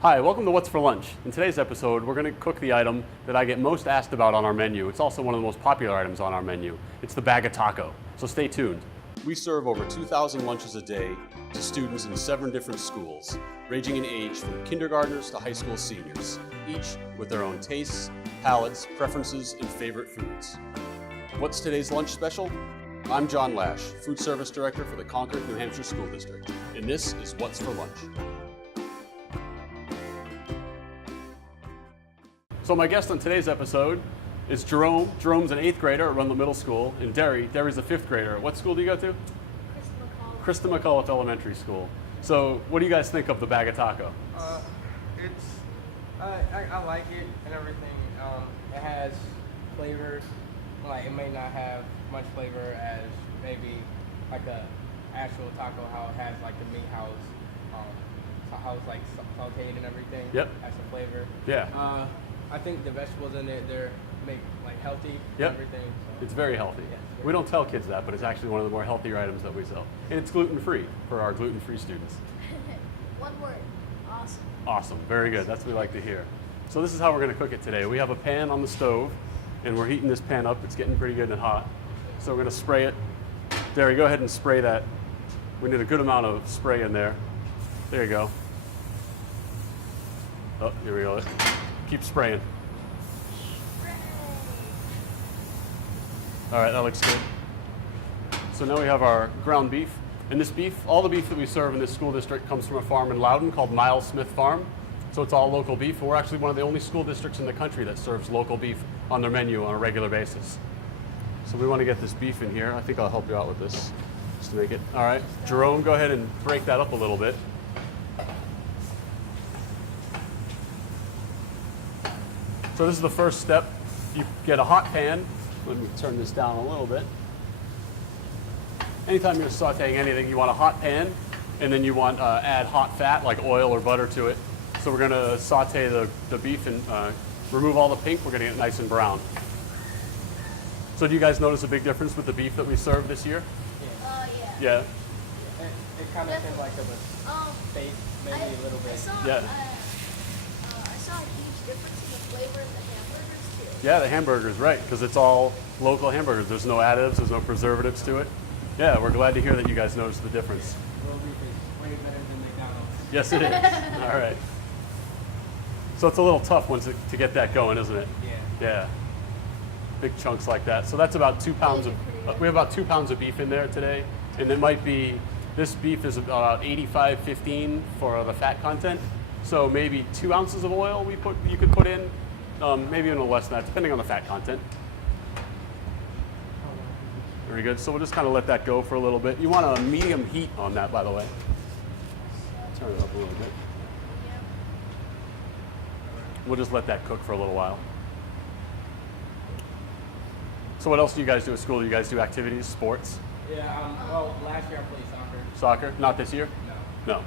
Hi, welcome to What's for Lunch. In today's episode, we're going to cook the item that I get most asked about on our menu. It's also one of the most popular items on our menu. It's the bag of taco. So stay tuned. We serve over 2,000 lunches a day to students in 7 different schools, ranging in age from kindergartners to high school seniors, each with their own tastes, palates, preferences, and favorite foods. What's today's lunch special? I'm John Lash, Food Service Director for the Concord, New Hampshire School District, and this is What's for Lunch. So my guest on today's episode is Jerome. Jerome's an 8th grader at Rundle Middle School, and Derry's a 5th grader. What school do you go to? Krista McAuliffe Elementary School. So what do you guys think of the bag of taco? I like it and everything. It has flavor. Like, it may not have much flavor as maybe like a actual taco, how it has like the meat house, how it's like sauteed and everything. Yep. Has some flavor. Yeah. I think the vegetables in it, they're make like healthy Yep. and everything. So. It's very healthy. Yeah, We don't tell kids that, but it's actually one of the more healthier items that we sell. And it's gluten-free for our gluten-free students. One word. Awesome. Awesome, very good. That's what we like to hear. So this is how we're going to cook it today. We have a pan on the stove, and we're heating this pan up. It's getting pretty good and hot. So we're going to spray it. Derry, go ahead and spray that. We need a good amount of spray in there. There you go. Oh, here we go. Keep spraying. All right, that looks good. So now we have our ground beef. And this beef, all the beef that we serve in this school district comes from a farm in Loudon called Miles Smith Farm. So it's all local beef. We're actually one of the only school districts in the country that serves local beef on their menu on a regular basis. So we want to get this beef in here. I think I'll help you out with this, just to make it. All right, Jerome, go ahead and break that up a little bit. So this is the first step. You get a hot pan. Let me turn this down a little bit. Anytime you're sauteing anything, you want a hot pan, and then you want to add hot fat, like oil or butter to it. So we're going to saute the beef and remove all the pink. We're going to get it nice and brown. So do you guys notice a big difference with the beef that we served this year? Yeah. Yeah. It kind of seems like it was steak, maybe a little bit. I saw a huge difference in the flavor in the hamburgers too. Yeah, the hamburgers, right, because it's all local hamburgers. There's no additives, there's no preservatives to it. Yeah, we're glad to hear that you guys noticed the difference. Roll beef is way better than McDonald's. Yes, it is. All right. So it's a little tough to get that going, isn't it? Yeah. Yeah. Big chunks like that. So that's about 2 pounds of, we have about 2 pounds of beef in there today. And it might be, this beef is about 85-15 for the fat content. So maybe 2 ounces of oil you could put in, maybe even a little less than that, depending on the fat content. Very good. So we'll just kind of let that go for a little bit. You want a medium heat on that, by the way. Turn it up a little bit. We'll just let that cook for a little while. So what else do you guys do at school? Do you guys do activities, sports? Yeah, well, last year I played soccer. Soccer? Not this year? No. No.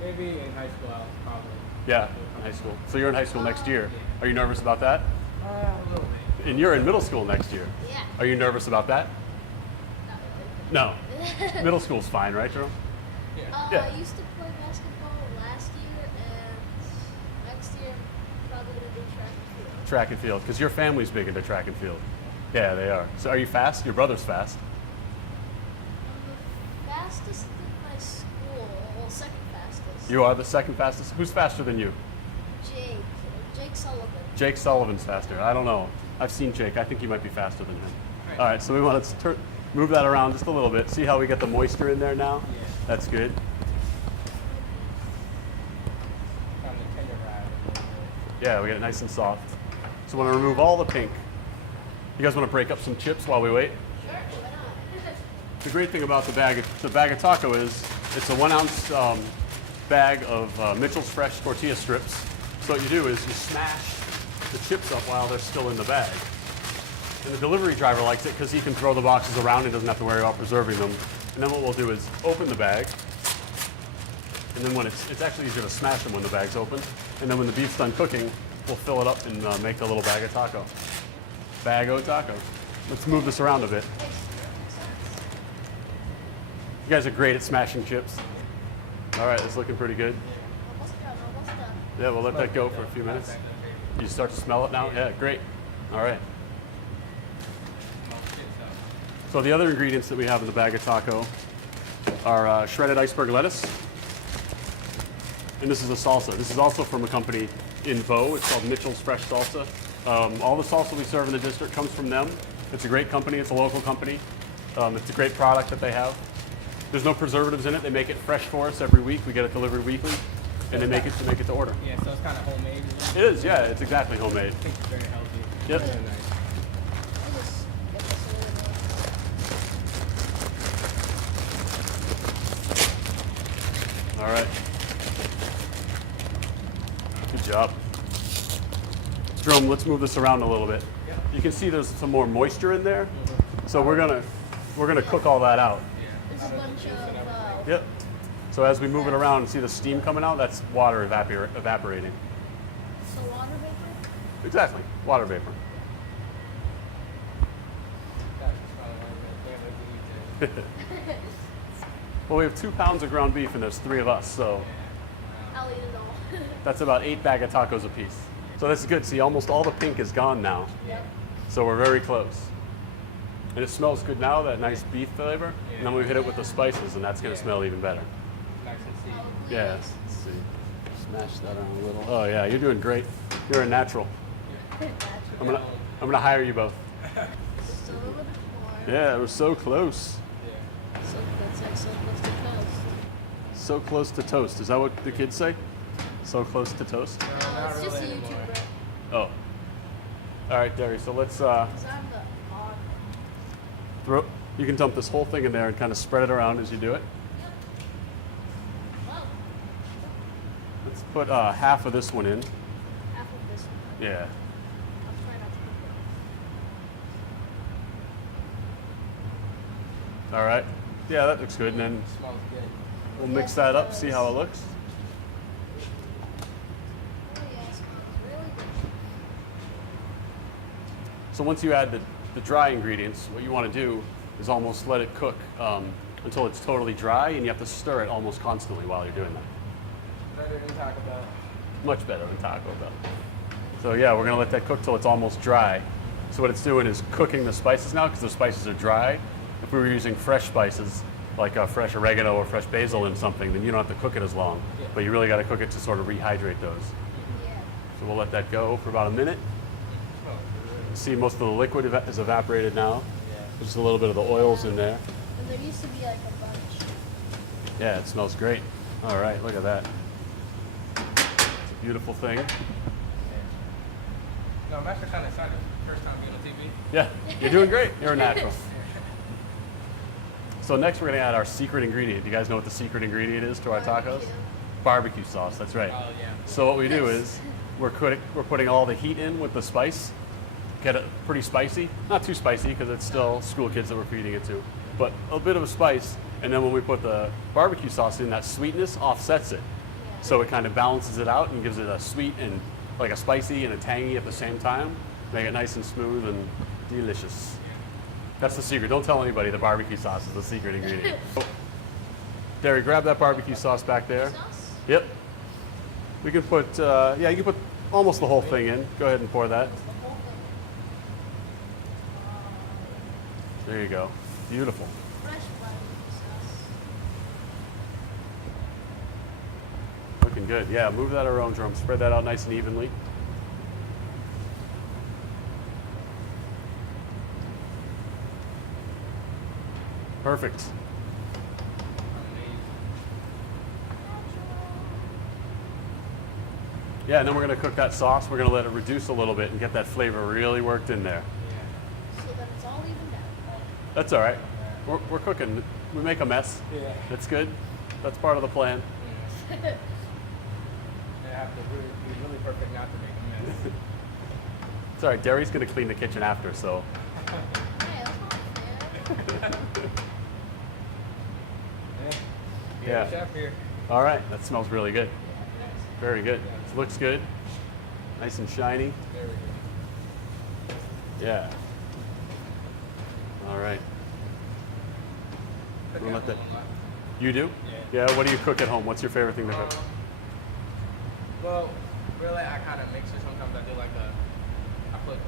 Maybe in high school, probably. Yeah, in high school. So you're in high school next year. Are you nervous about that? A little bit. And you're in middle school next year. Yeah. Are you nervous about that? Not No. Middle school's fine, right, Jerome? Yeah. Yeah. I used to play basketball last year, and next year I'm probably gonna do track and field. Track and field, because your family's big into track and field. Yeah, they are. So are you fast? Your brother's fast. I'm the fastest in my school. Well, second fastest. You are the second fastest? Who's faster than you? Jake Sullivan. Jake Sullivan's faster. I don't know. I've seen Jake. I think you might be faster than him. Right. All right, so we want to move that around just a little bit. See how we get the moisture in there now? Yeah. That's good. Kind of tenderize. Yeah, we get it nice and soft. So we want to remove all the pink. You guys want to break up some chips while we wait? Sure, why not? The great thing about the bag of taco is it's a 1 ounce bag of Mitchell's Fresh tortilla strips. So what you do is you smash the chips up while they're still in the bag. And the delivery driver likes it because he can throw the boxes around and doesn't have to worry about preserving them. And then what we'll do is open the bag. And then when it's actually easier to smash them when the bag's open. And then when the beef's done cooking, we'll fill it up and make the little bag of taco. Bag-o taco. Let's move this around a bit. You guys are great at smashing chips. All right, it's looking pretty good. Yeah, we'll let that go for a few minutes. You start to smell it now? Yeah, great. All right. So the other ingredients that we have in the bag of taco are shredded iceberg lettuce. And this is a salsa. This is also from a company in Bow. It's called Mitchell's Fresh Salsa. All the salsa we serve in the district comes from them. It's a great company. It's a local company. It's a great product that they have. There's no preservatives in it. They make it fresh for us every week. We get it delivered weekly, and they make it to order. Yeah, so it's kind of homemade. It is, yeah. It's exactly homemade. It's very healthy. Yep. Very nice. I'll just get this a little more. All right. Good job. Jerome, let's move this around a little bit. Yeah. You can see there's some more moisture in there, so we're gonna cook all that out. It's a bunch of Yep. So as we move it around and see the steam coming out, that's water evaporating. so water vapor. Exactly, water vapor. That's probably why I can't wait to eat this. Well, we have 2 pounds of ground beef and there's 3 of us, so I'll eat it all. that's about 8 bag of tacos a piece. So this is good. See, almost all the pink is gone now. Yep. So we're very close. And it smells good now, that nice beef flavor. And then we hit it with the spices and that's gonna smell even better. Nice and seasoned. Oh, Yeah, please. let's see. Smash that around a little. Oh yeah, you're doing great. You're a natural. I'm gonna hire you both. Just a little bit more. Yeah, we're so close. Yeah. So that's like so close to toast. So close to toast. Is that what the kids say? So close to toast? No, No, not it's just a really anymore. YouTuber. Oh. All right, Derry. So let's 'Cause I'm the odd. throw. You can dump this whole thing in there and kind of spread it around as you do it. Wow. Let's put half of this one in. Half of this one. Yeah. I'll try not to put it. All right. Yeah, that looks good. And then Smells good. we'll mix that up, see how it looks. Oh yeah, it smells really good. So once you add the dry ingredients, what you want to do is almost let it cook until it's totally dry, and you have to stir it almost constantly while you're doing that. Better than Taco Bell. Much better than Taco Bell. So yeah, we're gonna let that cook till it's almost dry. So what it's doing is cooking the spices now, because the spices are dry. If we were using fresh spices, like fresh oregano or fresh basil in something, then you don't have to cook it as long. Yeah. But you really got to cook it to sort of rehydrate those. Yeah. So we'll let that go for about a minute. Oh, See, most of the liquid is evaporated now. yeah. There's a little bit of the oils in there. And there used to be like a bunch. Yeah, it smells great. All right, look at that. It's a beautiful thing. No, I'm actually kind of excited. First time being on TV. Yeah, you're doing great. You're a natural. So next we're gonna add our secret ingredient. Do you guys know what the secret ingredient is to our tacos? Barbecue. Barbecue sauce, that's right. Oh, yeah. So what we do is we're putting all the heat in with the spice, get it pretty spicy. Not too spicy because it's still school kids that we're feeding it to, but a bit of a spice. And then when we put the barbecue sauce in, that sweetness offsets it. So it kind of balances it out and gives it a sweet and like a spicy and a tangy at the same time. Make it nice and smooth and delicious. That's the secret. Don't tell anybody the barbecue sauce is the secret ingredient. Derry, grab that barbecue sauce back there. Sauce? Yep. We can put, yeah, you can put almost the whole thing in. Go ahead and pour that. The whole thing. There you go. Beautiful. Fresh barbecue sauce. Looking good. Yeah, move that around, Jerome. Spread that out nice and evenly. Perfect. Yeah, and then we're going to cook that sauce. We're going to let it reduce a little bit and get that flavor really worked in there. So that it's all evened out. That's all right. We're cooking. We make a mess. Yeah. That's good. That's part of the plan. You have to really, be really perfect not to make a mess. It's all right. Derry's going to clean the kitchen after, so. Hey, that's not fair. Yeah. Chef here. All right. That smells really good. Very good. It looks good. Nice and shiny. There we go. Yeah. All right. Cook We'll at let that- home a lot. You do? Yeah. Yeah. What do you cook at home? What's your favorite thing to cook? Well, really, I kind of mix it. Sometimes I do like I put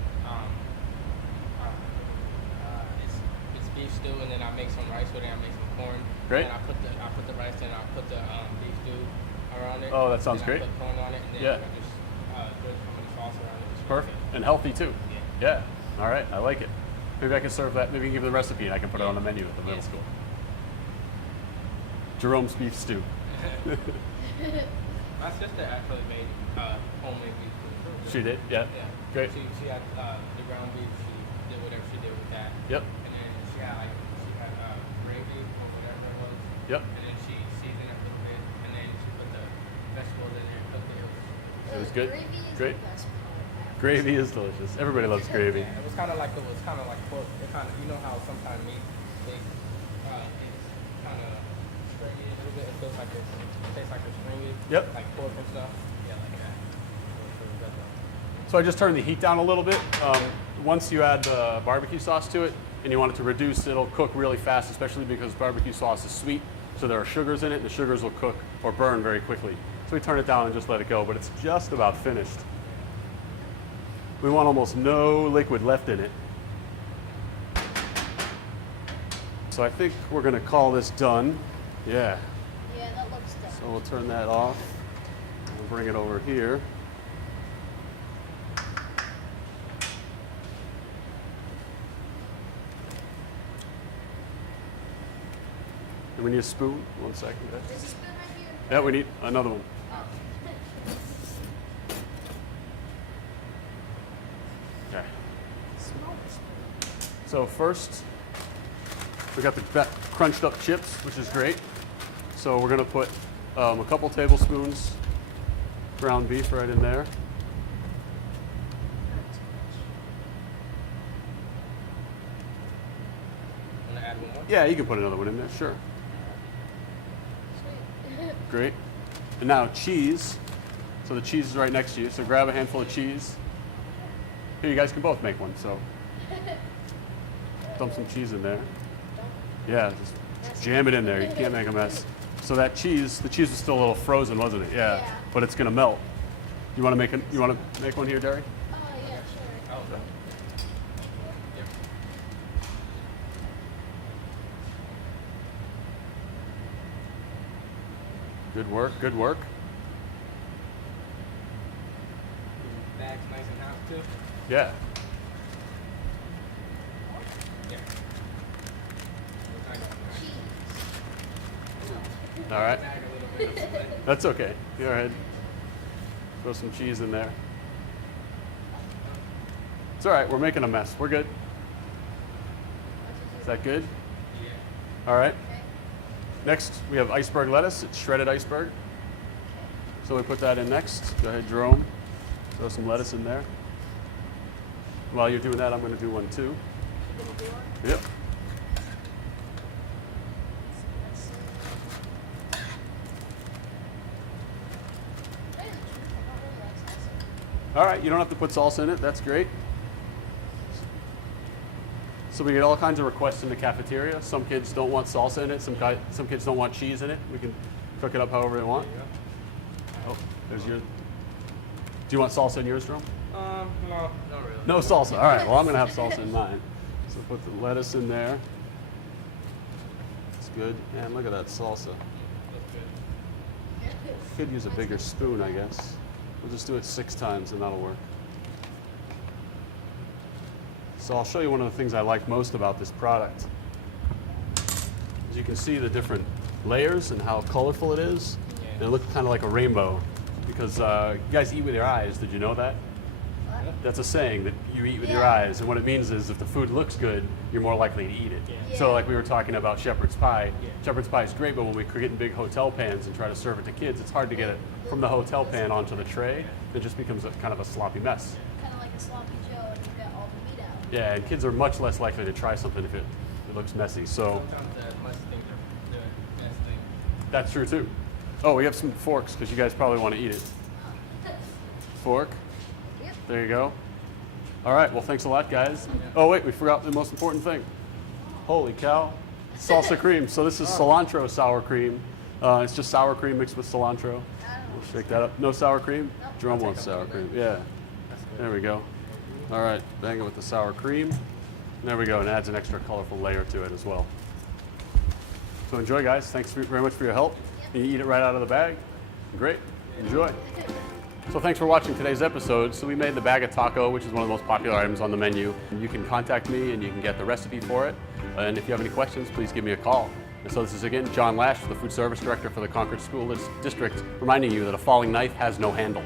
it's beef stew, and then I make some rice with it. I make some corn. Great. And I put the rice in. I put the beef stew around it. Oh, that sounds then great. I put corn on it, and then Yeah. I just put some of the sauce around it. It's Perfect. good. And healthy too. Yeah. Yeah. All right. I like it. Maybe I can serve that. Maybe you can give me the recipe and I can put it on the menu at the middle school. Jerome's beef stew. My sister actually made homemade beef stew. She did? Yeah. Yeah. Great. She had the ground beef. She did whatever she did with that. Yep. And then she had gravy or whatever it was. Yep. And then she seasoned it a little bit, and then she put the vegetables in there and cooked it. It was good? Gravy is Great. the best part. Gravy is delicious. Everybody loves gravy. Yeah, it was kind of like pork. It kind of, you know how sometimes meat it's kind of stringy a little bit. It feels like it tastes like it's stringy. Yep. Like pork and stuff. Yeah, like that. So I just turned the heat down a little bit. Once you add the barbecue sauce to it and you want it to reduce, it'll cook really fast, especially because barbecue sauce is sweet. So there are sugars in it, and the sugars will cook or burn very quickly. So we turn it down and just let it go, but it's just about finished. We want almost no liquid left in it. So I think we're going to call this done. Yeah. Yeah, that looks done. So we'll turn that off and bring it over here. And we need a spoon. 1 second, guys. There's a spoon right here. Yeah, we need another one. Oh. Okay. Smaller spoon. So first, we got the crunched up chips, which is great. So we're gonna put a couple tablespoons ground beef right in there. Not too much. Want to add one more? Yeah, you can put another one in there, sure. Sweet. Great. And now cheese. So the cheese is right next to you. So grab a handful of cheese. Here, you guys can both make one. So dump some cheese in there. Yeah, just jam it in there. You can't make a mess. So that cheese, the cheese was still a little frozen, wasn't it? Yeah. Yeah. But it's gonna melt. You want to make one here, Derry? Oh, yeah, sure. Oh, okay. Yep. Good work. Good work. Bag's nice and hot too. Yeah. Yeah. Cheese. All right. Bag a little bit of split. That's okay. Go ahead. Throw some cheese in there. It's all right. We're making a mess. We're good. Is that good? Yeah. All right. Okay. Next, we have iceberg lettuce. It's shredded iceberg. So we put that in next. Go ahead, Jerome. Throw some lettuce in there. While you're doing that, I'm going to do one too. You gonna do one? Yep. All right, you don't have to put salsa in it. That's great. So we get all kinds of requests in the cafeteria. Some kids don't want salsa in it. Some kids don't want cheese in it. We can cook it up however they want. Oh, there's yours. Do you want salsa in yours, Jerome? No, not really. No salsa. All right. Well, I'm going to have salsa in mine. So put the lettuce in there. That's good. And look at that salsa. That's good. Could use a bigger spoon, I guess. We'll just do it 6 times and that'll work. So I'll show you one of the things I like most about this product. As you can see the different layers and how colorful it is. Yeah. And it looks kind of like a rainbow because you guys eat with your eyes. Did you know that? What? That's a saying that you eat with your Yeah. eyes. And what it means is if the food looks good, you're more likely to eat it. Yeah. So Yeah. like we were talking about shepherd's pie. Yeah. Shepherd's pie is great, but when we get in big hotel pans and try to serve it to kids, it's hard to get it from the hotel pan onto the tray. It just becomes kind of a sloppy mess. Kind of like a sloppy Joe, and you got all the meat out. Yeah, and kids are much less likely to try something if it looks messy. So Sometimes the must think are the best thing. that's true too. Oh, we have some forks because you guys probably want to eat it. Fork. Yep. There you go. All right. Well, thanks a lot, guys. Oh, wait, we forgot the most important thing. Holy cow. Salsa cream. So this is cilantro sour cream. It's just sour cream mixed with cilantro. I don't know. Shake that up. No sour cream? Nope. Jerome wants sour cream. Yeah. There we go. All right, bang it with the sour cream. There we go, and adds an extra colorful layer to it as well. So enjoy, guys. Thanks very much for your help. You eat it right out of the bag. Great. Enjoy. So thanks for watching today's episode. So we made the bag of taco, which is one of the most popular items on the menu. You can contact me and you can get the recipe for it. And if you have any questions, please give me a call. And so this is again John Lash, the Food Service Director for the Concord School District, reminding you that a falling knife has no handle.